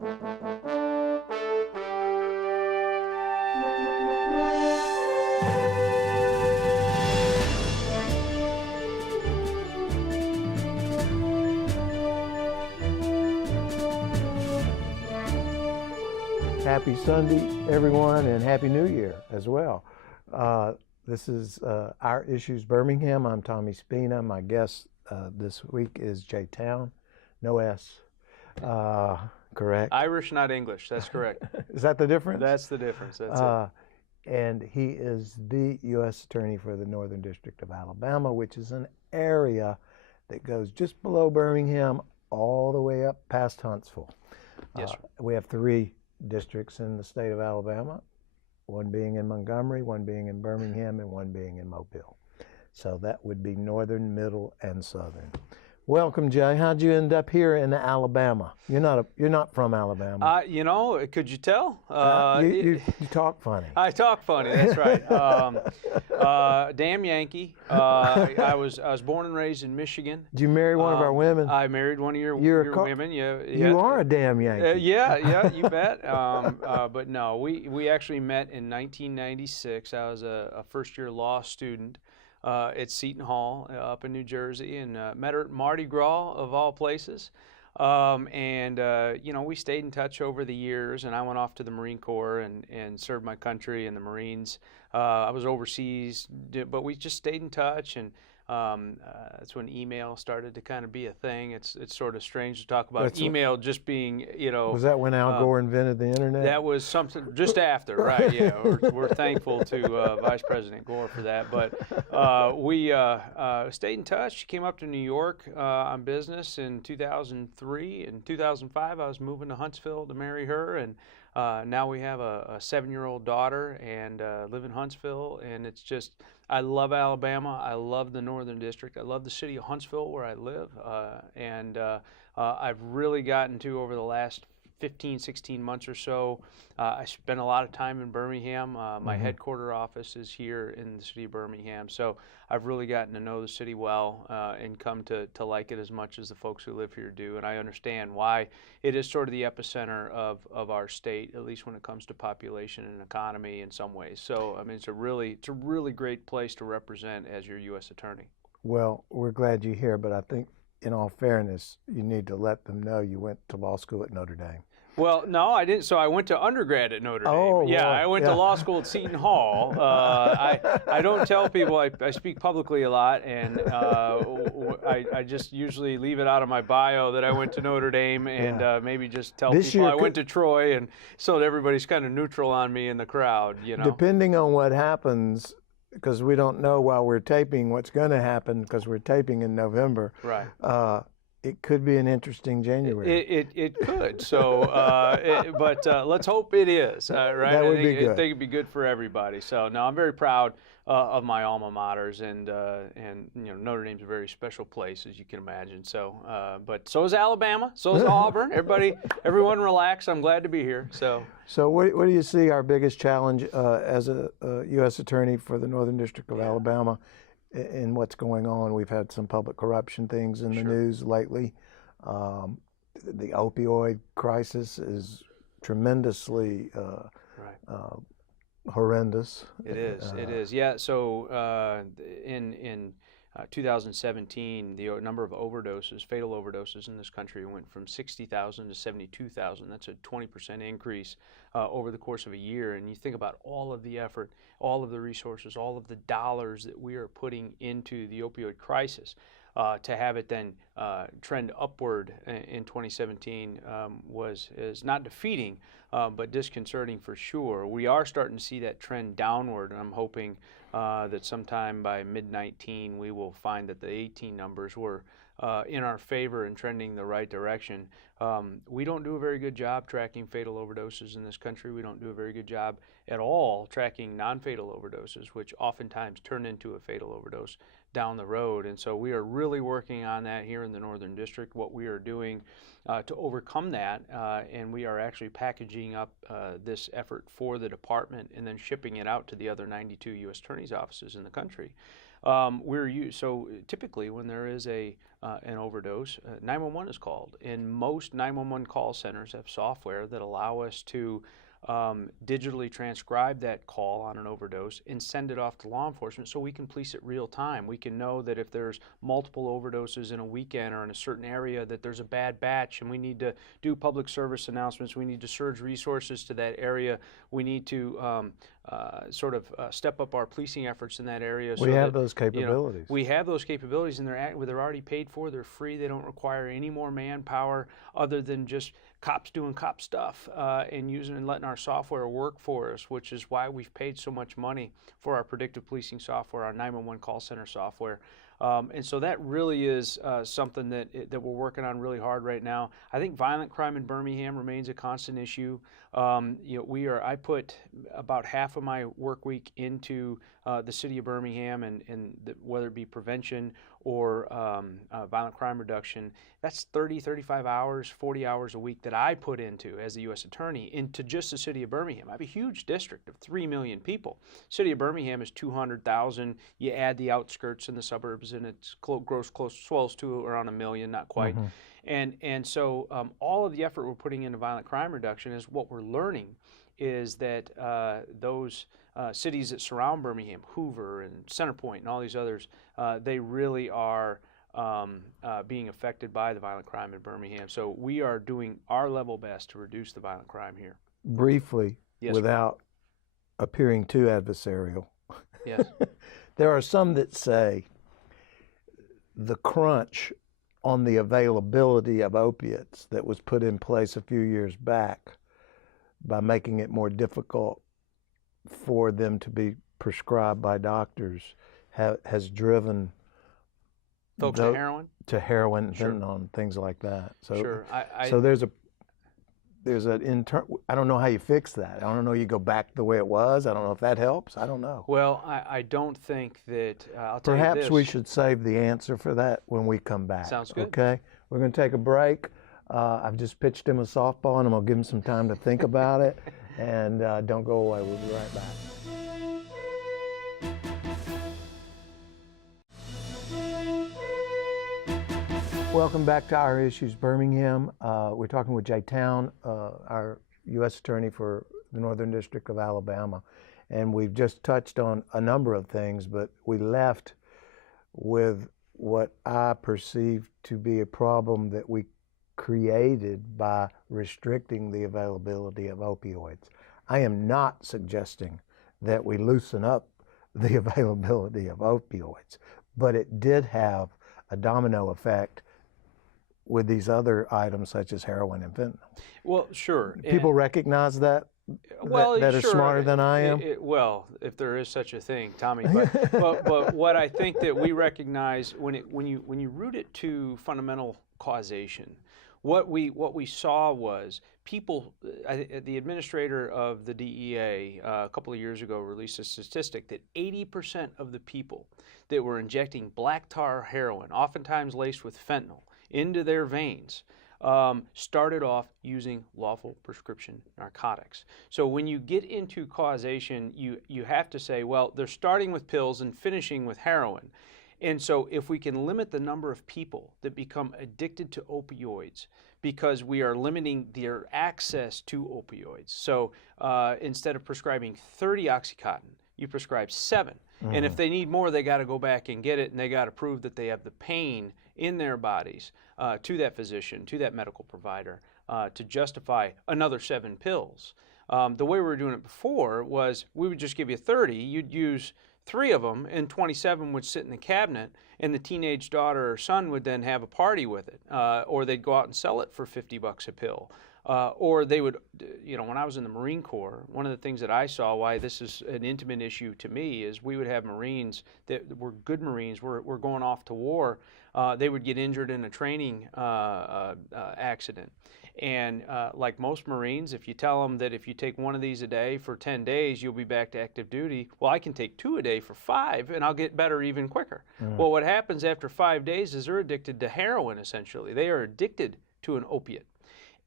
Happy Sunday, everyone, and Happy New Year as well. This is Our Issues Birmingham. I'm Tommy Spina. My guest this week is Jay Town. No S. Correct? Irish, not English. That's correct. Is that the difference? That's the difference. That's it. And he is the U.S. Attorney for the Northern District of Alabama, which is an area that goes just below Birmingham all the way up past Huntsville. Yes, sir. We have 3 districts in the state of Alabama, one being in Montgomery, one being in Birmingham, and one being in Mobile. So that would be northern, middle, and southern. Welcome, Jay. How'd you end up here in Alabama? You're not from Alabama. Could you tell? You talk funny. I talk funny. That's right. Damn Yankee. I was born and raised in Michigan. Did you marry one of our women? I married one of your women. Yeah. You are a damn Yankee. Yeah, you bet. But no, we actually met in 1996. I was a first-year law student at Seton Hall up in New Jersey, and met her at Mardi Gras of all places. We stayed in touch over the years, and I went off to the Marine Corps and served my country in the Marines. I was overseas, but we just stayed in touch, and that's when email started to kind of be a thing. It's sort of strange to talk about email just being, Was that when Al Gore invented the internet? That was something just after, right? Yeah, we're thankful to Vice President Gore for that. But we stayed in touch. She came up to New York on business in 2003. In 2005, I was moving to Huntsville to marry her, and now we have a 7-year-old daughter and live in Huntsville, and it's just, I love Alabama. I love the Northern District. I love the city of Huntsville where I live, and I've really gotten to, over the last 15, 16 months or so, I spent a lot of time in Birmingham. My headquarter office is here in the city of Birmingham, so I've really gotten to know the city well and come to like it as much as the folks who live here do, and I understand why it is sort of the epicenter of our state, at least when it comes to population and economy in some ways. So, I mean, it's a really great place to represent as your U.S. Attorney. Well, we're glad you're here, but I think, in all fairness, you need to let them know you went to law school at Notre Dame. Well, no, I didn't. So I went to undergrad at Notre Dame. Oh, yeah, well, I went to law school at Seton Hall. I don't tell people I speak publicly a lot, and I just usually leave it out of my bio that I went to Notre Dame, and maybe just tell people I went to Troy, and so that everybody's kind of neutral on me in the crowd. Depending on what happens, because we don't know while we're taping what's going to happen, because we're taping in November. Right. It could be an interesting January. It could. So, but let's hope it is. Right. That would be good. I think it'd be good for everybody. So, no, I'm very proud of my alma maters, and Notre Dame's a very special place, as you can imagine. So, but so is Alabama. So is Auburn. Everyone relax. I'm glad to be here. So what do you see our biggest challenge as a U.S. Attorney for the Northern District of Alabama? In what's going on? We've had some public corruption things in the news lately. The opioid crisis is tremendously horrendous. It is. Yeah. So in 2017, the number of overdoses, fatal overdoses in this country went from 60,000 to 72,000. That's a 20% increase over the course of a year. And you think about all of the effort, all of the resources, all of the dollars that we are putting into the opioid crisis. To have it then trend upward in 2017 is not defeating, but disconcerting for sure. We are starting to see that trend downward, and I'm hoping that sometime by mid-19 we will find that the 18 numbers were in our favor and trending the right direction. We don't do a very good job tracking fatal overdoses in this country. We don't do a very good job at all tracking non-fatal overdoses, which oftentimes turn into a fatal overdose down the road. And so we are really working on that here in the Northern District, what we are doing to overcome that. And we are actually packaging up this effort for the department and then shipping it out to the other 92 U.S. Attorney's offices in the country. So typically when there is an overdose, 911 is called, and most 911 call centers have software that allow us to digitally transcribe that call on an overdose and send it off to law enforcement so we can police it real time. We can know that if there's multiple overdoses in a weekend or in a certain area, that there's a bad batch and we need to do public service announcements, we need to surge resources to that area, we need to step up our policing efforts in that area. We have those capabilities. We have those capabilities, and they're already paid for, they're free, they don't require any more manpower other than just cops doing cop stuff and using and letting our software work for us, which is why we've paid so much money for our predictive policing software, our 911 call center software. And so that really is something that we're working on really hard right now. I think violent crime in Birmingham remains a constant issue. I put about half of my work week into the city of Birmingham, and whether it be prevention or violent crime reduction, that's 30, 35 hours, 40 hours a week that I put into as the U.S. Attorney into just the city of Birmingham. I have a huge district of 3 million people. City of Birmingham is 200,000. You add the outskirts and the suburbs, and it swells to around 1 million, not quite. Mm-hmm. And so all of the effort we're putting into violent crime reduction is what we're learning is that those cities that surround Birmingham, Hoover and Centerpoint and all these others, they really are being affected by the violent crime in Birmingham. So we are doing our level best to reduce the violent crime here. Briefly, yes, without appearing too adversarial. Yes. There are some that say the crunch on the availability of opiates that was put in place a few years back by making it more difficult for them to be prescribed by doctors has driven folks to heroin? To heroin and Sure. fentanyl and things like that. So, sure. So there's an I don't know how you fix that. I don't know you go back the way it was. I don't know if that helps. I don't know. Well, I don't think that, I'll tell you Perhaps this. we should save the answer for that when we come back. Sounds good. Okay? We're going to take a break. I've just pitched him a softball, and I'm going to give him some time to think about it. And don't go away. We'll be right back. Welcome back to Our Issues Birmingham. We're talking with Jay Town, our U.S. Attorney for the Northern District of Alabama. And we've just touched on a number of things, but we left with what I perceive to be a problem that we created by restricting the availability of opioids. I am not suggesting that we loosen up the availability of opioids, but it did have a domino effect with these other items such as heroin and fentanyl. Well, sure. People recognize that? Well, that are sure. smarter than I am? Well, if there is such a thing, Tommy. But what I think that we recognize when you root it to fundamental causation, what we saw was people. The administrator of the DEA a couple of years ago released a statistic that 80% of the people that were injecting black tar heroin, oftentimes laced with fentanyl, into their veins, started off using lawful prescription narcotics. So when you get into causation, you have to say, well, they're starting with pills and finishing with heroin. And so if we can limit the number of people that become addicted to opioids because we are limiting their access to opioids. So instead of prescribing 30 Oxycontin, you prescribe 7. Mm-hmm. And if they need more, they got to go back and get it, and they got to prove that they have the pain in their bodies to that physician, to that medical provider, to justify another 7 pills. The way we were doing it before was we would just give you 30, you'd use 3 of them, and 27 would sit in the cabinet, and the teenage daughter or son would then have a party with it, or they'd go out and sell it for $50 a pill. Or they would, when I was in the Marine Corps, one of the things that I saw why this is an intimate issue to me is we would have Marines that were good Marines, were going off to war. They would get injured in a training accident. And like most Marines, if you tell them that if you take 1 of these a day for 10 days, you'll be back to active duty. Well, I can take 2 a day for 5, and I'll get better even quicker. Mm. Well, what happens after 5 days is they're addicted to heroin, essentially. They are addicted to an opiate.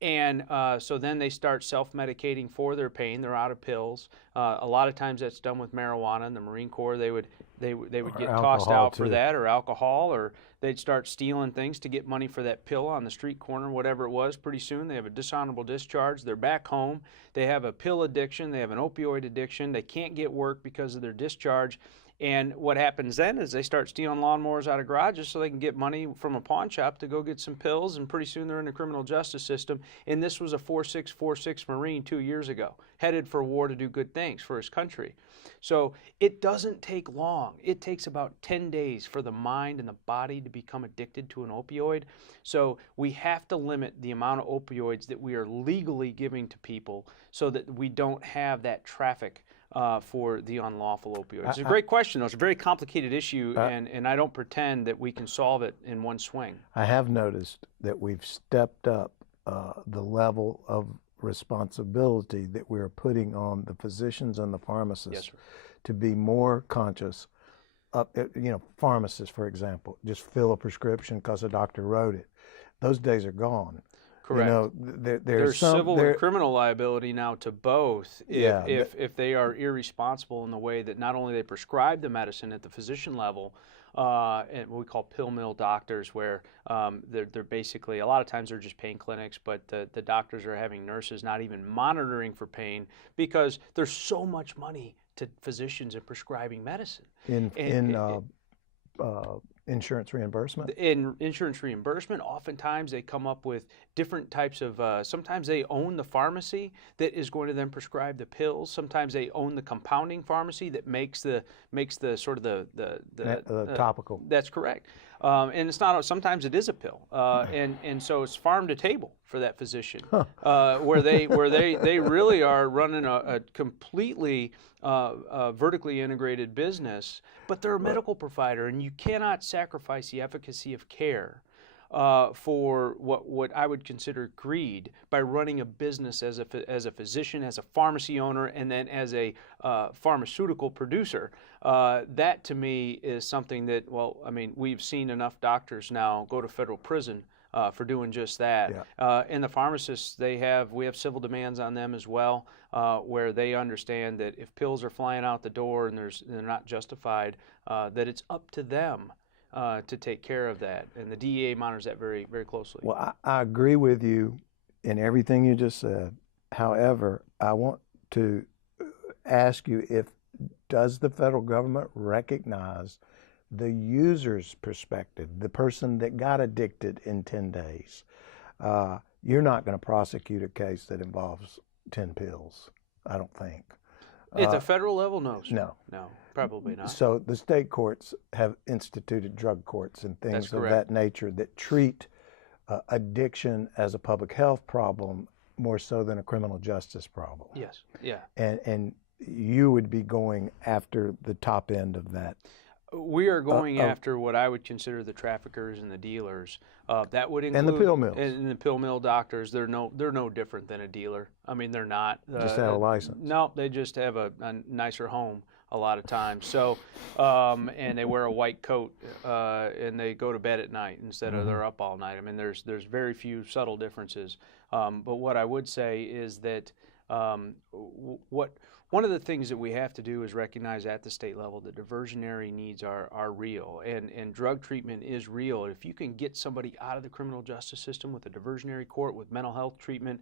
And so then they start self-medicating for their pain. They're out of pills. A lot of times that's done with marijuana. In the Marine Corps, they would get tossed out for that, or alcohol, or they'd start stealing things to get money for that pill on the street corner, whatever it was. Pretty soon they have a dishonorable discharge. They're back home. They have a pill addiction. They have an opioid addiction. They can't get work because of their discharge. And what happens then is they start stealing lawnmowers out of garages so they can get money from a pawn shop to go get some pills, and pretty soon they're in the criminal justice system. And this was a 4646 Marine 2 years ago, headed for war to do good things for his country. So it doesn't take long. It takes about 10 days for the mind and the body to become addicted to an opioid. So we have to limit the amount of opioids that we are legally giving to people so that we don't have that traffic for the unlawful opioids. It's a great question, though. It's a very complicated issue, and I don't pretend that we can solve it in one swing. I have noticed that we've stepped up the level of responsibility that we're putting on the physicians and the pharmacists to be more conscious of, pharmacists, for example, just fill a prescription because a doctor wrote it. Those days are gone. Correct. There's civil and criminal liability now to both if they are irresponsible in the way that not only they prescribe the medicine at the physician level, and what we call pill mill doctors, where they're basically, a lot of times they're just pain clinics, but the doctors are having nurses not even monitoring for pain because there's so much money to physicians in prescribing medicine. Insurance reimbursement? In insurance reimbursement, oftentimes they come up with different types of, sometimes they own the pharmacy that is going to then prescribe the pills. Sometimes they own the compounding pharmacy that makes the sort of the topical. That's correct. And it's not, sometimes it is a pill. And so it's farm to table for that physician, where they really are running a completely vertically integrated business, but they're a medical provider, and you cannot sacrifice the efficacy of care for what I would consider greed by running a business as a physician, as a pharmacy owner, and then as a pharmaceutical producer. That to me is something that, we've seen enough doctors now go to federal prison for doing just that. Yeah. And the pharmacists, we have civil demands on them as well, where they understand that if pills are flying out the door and they're not justified, that it's up to them to take care of that. And the DEA monitors that very, very closely. Well, I agree with you in everything you just said. However, I want to ask you, does the federal government recognize the user's perspective, the person that got addicted in 10 days? You're not going to prosecute a case that involves 10 pills, I don't think. At the federal level, no, sir. No, probably not. So the state courts have instituted drug courts and things of that nature that treat addiction as a public health problem more so than a criminal justice problem. Yes, yeah. And you would be going after the top end of that. We are going after what I would consider the traffickers and the dealers. That would include, and the pill mills. And the pill mill doctors. They're no different than a dealer. I mean, they're not. Just have a license. No, they just have a nicer home a lot of times. So, and they wear a white coat and they go to bed at night instead of they're up all night. I mean, there's very few subtle differences. But what I would say is that one of the things that we have to do is recognize at the state level that diversionary needs are real, and drug treatment is real. If you can get somebody out of the criminal justice system with a diversionary court with mental health treatment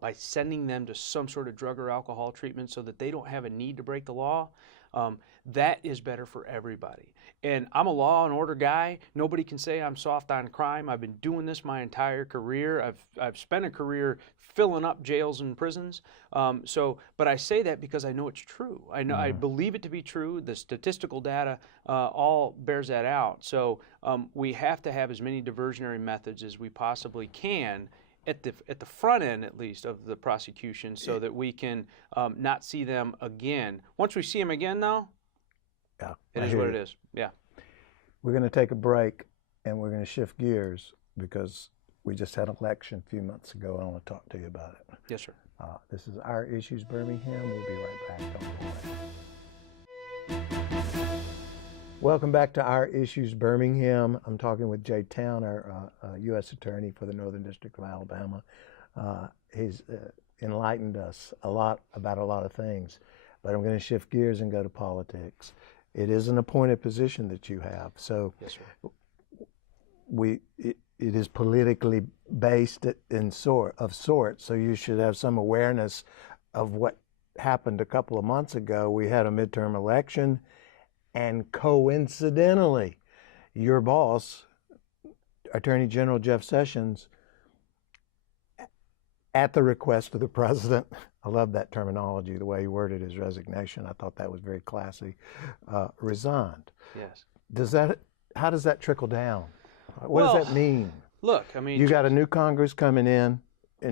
by sending them to some sort of drug or alcohol treatment so that they don't have a need to break the law, that is better for everybody. And I'm a law and order guy. Nobody can say I'm soft on crime. I've been doing this my entire career. I've spent a career filling up jails and prisons. But I say that because I know it's true. I know I believe it to be true. The statistical data all bears that out. So we have to have as many diversionary methods as we possibly can at the front end, at least, of the prosecution, so that we can not see them again. Once we see them again, though, it is what it is. Yeah. We're going to take a break, and we're going to shift gears because we just had an election a few months ago. I want to talk to you about it. Yes, sir. This is Our Issues Birmingham. We'll be right back. Don't go away. Welcome back to Our Issues Birmingham. I'm talking with Jay Towner, U.S. Attorney for the Northern District of Alabama. He's enlightened us a lot about a lot of things. But I'm going to shift gears and go to politics. It is an appointed position that you have, so Yes, sir. it is politically based of sorts. So you should have some awareness of what happened a couple of months ago. We had a midterm election, and coincidentally, your boss, Attorney General Jeff Sessions, at the request of the president, I love that terminology, the way he worded his resignation. I thought that was very classy, resigned. Yes. How does that trickle down? What Well, does that mean? Look, I mean, You got a new Congress coming in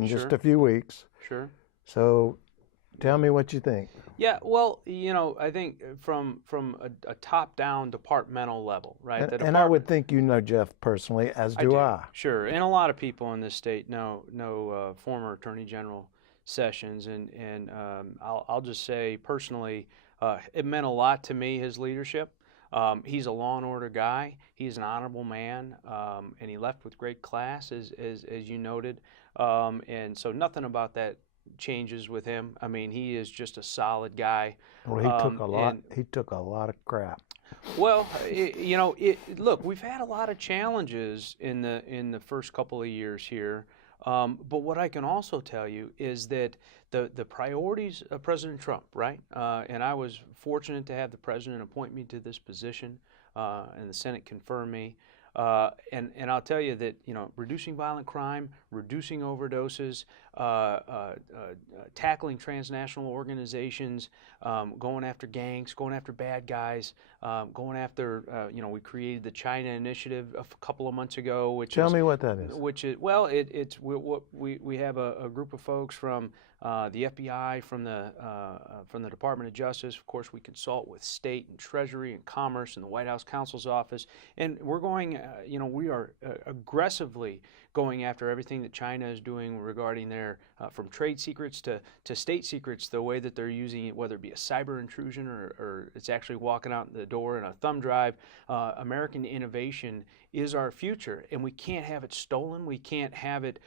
just Sure. a few weeks. Sure. So tell me what you think. Yeah, well, I think from a top-down departmental level, right? And I would think you know Jeff personally, as do I. Sure, and a lot of people in this state know former Attorney General Sessions, and I'll just say personally, it meant a lot to me, his leadership. He's a law and order guy. He's an honorable man, and he left with great class, as you noted. And so nothing about that changes with him. I mean, he is just a solid guy. Well, he took a lot of crap. Well, look, we've had a lot of challenges in the first couple of years here. But what I can also tell you is that the priorities of President Trump, right? And I was fortunate to have the president appoint me to this position, and the Senate confirm me. And I'll tell you that, reducing violent crime, reducing overdoses, tackling transnational organizations, going after gangs, going after bad guys, going after, we created the China Initiative a couple of months ago, Tell me what that is. We have a group of folks from the FBI, from the Department of Justice. Of course, we consult with state and Treasury and Commerce and the White House Counsel's Office, and we're going. We are aggressively going after everything that China is doing regarding their from trade secrets to state secrets, the way that they're using it, whether it be a cyber intrusion or it's actually walking out the door in a thumb drive. American innovation is our future, and we can't have it stolen. We can't have it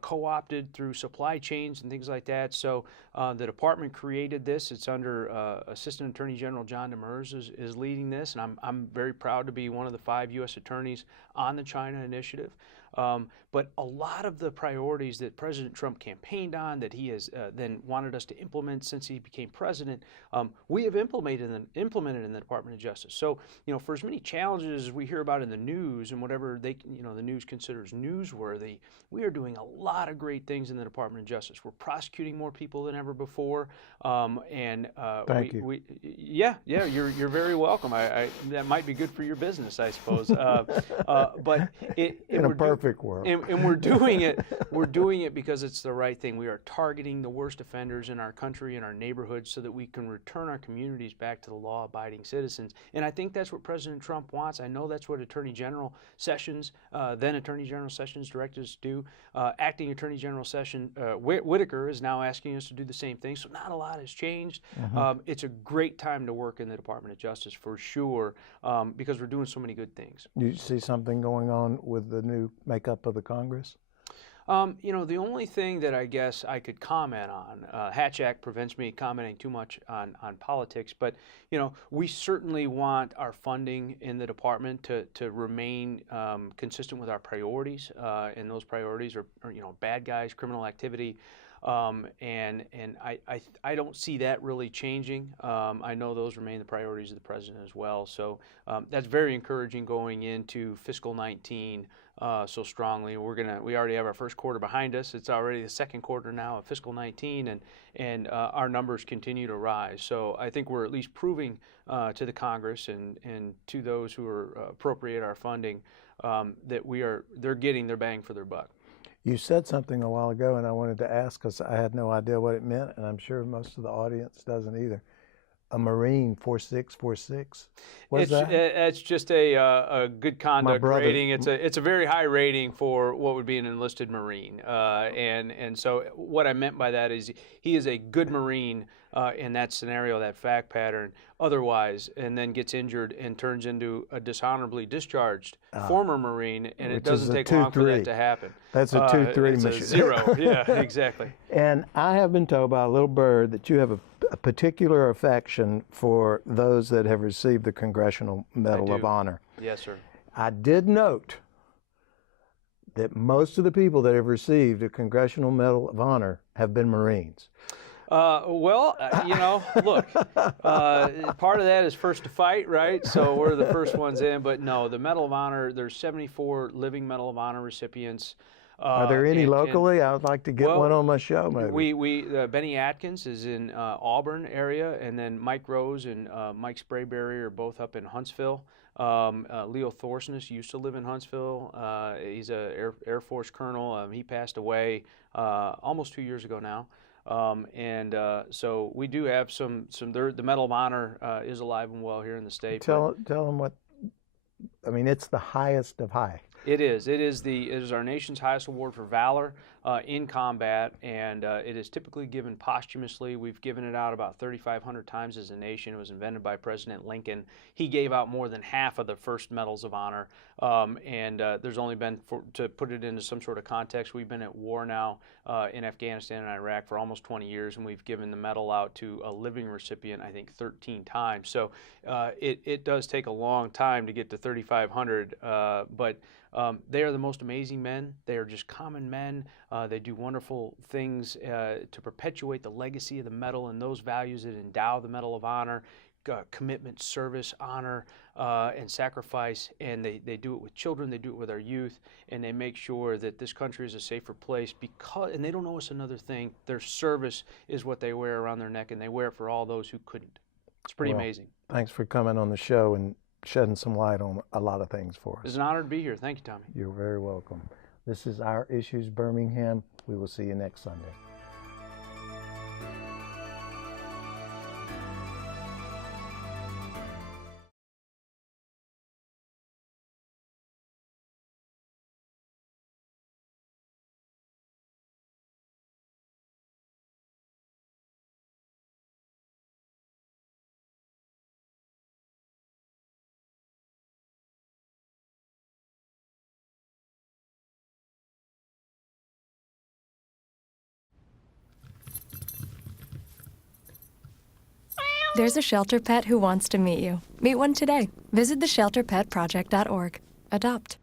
co-opted through supply chains and things like that. So the department created this. It's under Assistant Attorney General John Demers is leading this, and I'm very proud to be one of the 5 U.S. attorneys on the China Initiative. But a lot of the priorities that President Trump campaigned on, that he has then wanted us to implement since he became president, we have implemented in the Department of Justice. So, for as many challenges as we hear about in the news and whatever the news considers newsworthy, we are doing a lot of great things in the Department of Justice. We're prosecuting more people than ever before, Thank you. You're very welcome. That might be good for your business, I suppose. But in a perfect world. And we're doing it. We're doing it because it's the right thing. We are targeting the worst offenders in our country and our neighborhoods so that we can return our communities back to the law-abiding citizens. And I think that's what President Trump wants. I know that's what Attorney General Sessions, then Attorney General Sessions, directed us to do. Acting Attorney General Whitaker is now asking us to do the same thing. So not a lot has changed. It's a great time to work in the Department of Justice for sure, because we're doing so many good things. You see something going on with the new makeup of the Congress? The only thing that I guess I could comment on, Hatch Act prevents me commenting too much on politics, but, we certainly want our funding in the department to remain consistent with our priorities, and those priorities are bad guys, criminal activity, and I don't see that really changing. I know those remain the priorities of the president as well, so that's very encouraging going into fiscal 19 so strongly. We already have our first quarter behind us. It's already the second quarter now of fiscal 19, and our numbers continue to rise. So I think we're at least proving to the Congress and to those who appropriate our funding that they're getting their bang for their buck. You said something a while ago, and I wanted to ask because I had no idea what it meant, and I'm sure most of the audience doesn't either. a Marine 4646? What's that? It's just a good conduct brother- rating. It's a very high rating for what would be an enlisted Marine. And so what I meant by that is he is a good Marine in that scenario, that fact pattern. Otherwise, and then gets injured and turns into a dishonorably discharged former Marine, and it Which is doesn't a take long for 2-3. that to happen. That's a 2-3 it's mission. a 0. Yeah, exactly. And I have been told by a little bird that you have a particular affection for those that have received the Congressional Medal of do. Honor. Yes, sir. I did note that most of the people that have received a Congressional Medal of Honor have been Marines. You know, look, part of that is first to fight, right? So we're the first ones in. But no, the Medal of Honor, there's 74 living Medal of Honor recipients. Are there any locally? I would like to get one on my show, maybe. Benny Atkins is in Auburn area, and then Mike Rose and Mike Sprayberry are both up in Huntsville. Leo Thorsness used to live in Huntsville. He's a Air Force colonel. He passed away almost 2 years ago now. So we do have some. The Medal of Honor is alive and well here in the state. Tell them what. I mean, it's the highest of high. It is. It is our nation's highest award for valor in combat, and it is typically given posthumously. We've given it out about 3,500 times as a nation. It was invented by President Lincoln. He gave out more than half of the first medals of honor, and there's only been, to put it into some sort of context, we've been at war now in Afghanistan and Iraq for almost 20 years, and we've given the medal out to a living recipient, I think, 13 times. So it does take a long time to get to 3,500, but they are the most amazing men. They are just common men. They do wonderful things to perpetuate the legacy of the medal and those values that endow the Medal of Honor, commitment, service, honor, and sacrifice. And they do it with children. They do it with our youth. And they make sure that this country is a safer place and they don't owe us another thing. Their service is what they wear around their neck, and they wear it for all those who couldn't. It's pretty amazing. Thanks for coming on the show and shedding some light on a lot of things for us. It's an honor to be here. Thank you, Tommy. You're very welcome. This is Our Issues Birmingham. We will see you next Sunday. There's a shelter pet who wants to meet you. Meet one today. Visit theshelterpetproject.org. Adopt.